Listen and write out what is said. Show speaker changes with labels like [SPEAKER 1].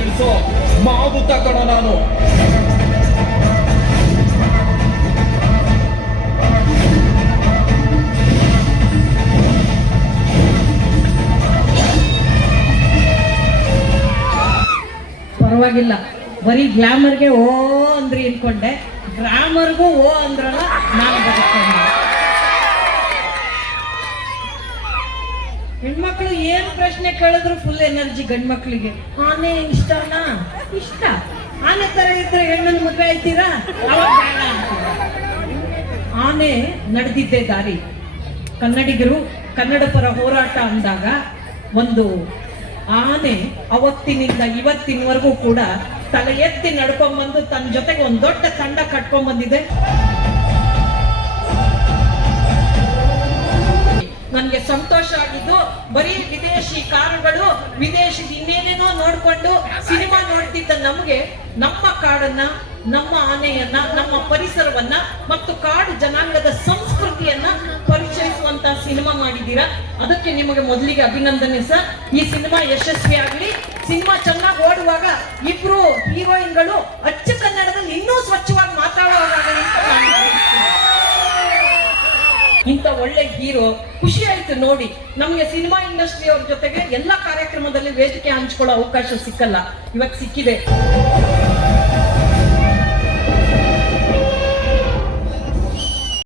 [SPEAKER 1] ಇಳಿಸೋ ಕಣ ನಾನು.
[SPEAKER 2] ಪರವಾಗಿಲ್ಲ. ಬರೀ ಗ್ಲಾಮರ್ಗೆ ಓ ಅಂದ್ರಿ ಅನ್ಕೊಂಡೆ. ಗ್ರಾಮರ್ಗೂ ಓ ಅಂದ್ರಲ್ಲ ನಾನು ಬದುಕೊಂಡೆ ಹೆಣ್ಮಕ್ಳು ಏನ್ ಪ್ರಶ್ನೆ ಕೇಳಿದ್ರು ಫುಲ್ ಎನರ್ಜಿ ಗಂಡ್ಮಕ್ಳಿಗೆ. ಆನೆ ಇಷ್ಟನಾ? ಇಷ್ಟ. ಆನೆ ತರ ಇದ್ರೆ ಹೆಣ್ಣನ್ ಮದ್ವೆ ಆಯ್ತೀರಾ? ಆನೆ ನಡೆದಿದ್ದೆ ದಾರಿ. ಕನ್ನಡಿಗರು ಕನ್ನಡ ಪರ ಹೋರಾಟ ಅಂದಾಗ ಒಂದು ಆನೆ ಅವತ್ತಿನಿಂದ ಇವತ್ತಿನವರೆಗೂ ಕೂಡ ತಲೆ ಎತ್ತಿ ನಡ್ಕೊಂಡ್ಬಂದು ತನ್ನ ಜೊತೆಗೆ ಒಂದು ದೊಡ್ಡ ತಂಡ ಕಟ್ಕೊಂಡ್ಬಂದಿದೆ ನನಗೆ ಸಂತೋಷ ಆಗಿದ್ದು, ಬರೀ ವಿದೇಶಿ ಕಾರುಗಳು ವಿದೇಶಿ ಇನ್ನೇನೇನೋ ನೋಡ್ಕೊಂಡು ಸಿನಿಮಾ ನೋಡ್ತಿದ್ದ ನಮಗೆ ನಮ್ಮ ಕಾಡನ್ನ, ನಮ್ಮ ಆನೆಯನ್ನ, ನಮ್ಮ ಪರಿಸರವನ್ನ ಮತ್ತು ಕಾಡು ಜನಾಂಗದ ಸಂಸ್ಕೃತಿಯನ್ನ ಪರಿಚಯಿಸುವಂತ ಸಿನಿಮಾ ಮಾಡಿದ್ದೀರಾ? ಅದಕ್ಕೆ ನಿಮಗೆ ಮೊದಲಿಗೆ ಅಭಿನಂದನೆ ಸರ್. ಈ ಸಿನಿಮಾ ಯಶಸ್ವಿ ಆಗಲಿ ಸಿನಿಮಾ ಚೆನ್ನಾಗಿ ಓಡುವಾಗ ಇಬ್ರು ಹೀರೋಯಿನ್ಗಳು ಇಂಥ ಒಳ್ಳೆ ಹೀರೋ ಖುಷಿ ಆಯ್ತು ನೋಡಿ. ನಮ್ಗೆ ಸಿನಿಮಾ ಇಂಡಸ್ಟ್ರಿ ಅವ್ರ ಜೊತೆಗೆ ಎಲ್ಲಾ ಕಾರ್ಯಕ್ರಮದಲ್ಲಿ ವೇದಿಕೆ ಹಂಚ್ಕೊಳ್ಳೋ ಅವಕಾಶ ಸಿಕ್ಕಲ್ಲ. ಇವತ್ತು ಸಿಕ್ಕಿದೆ.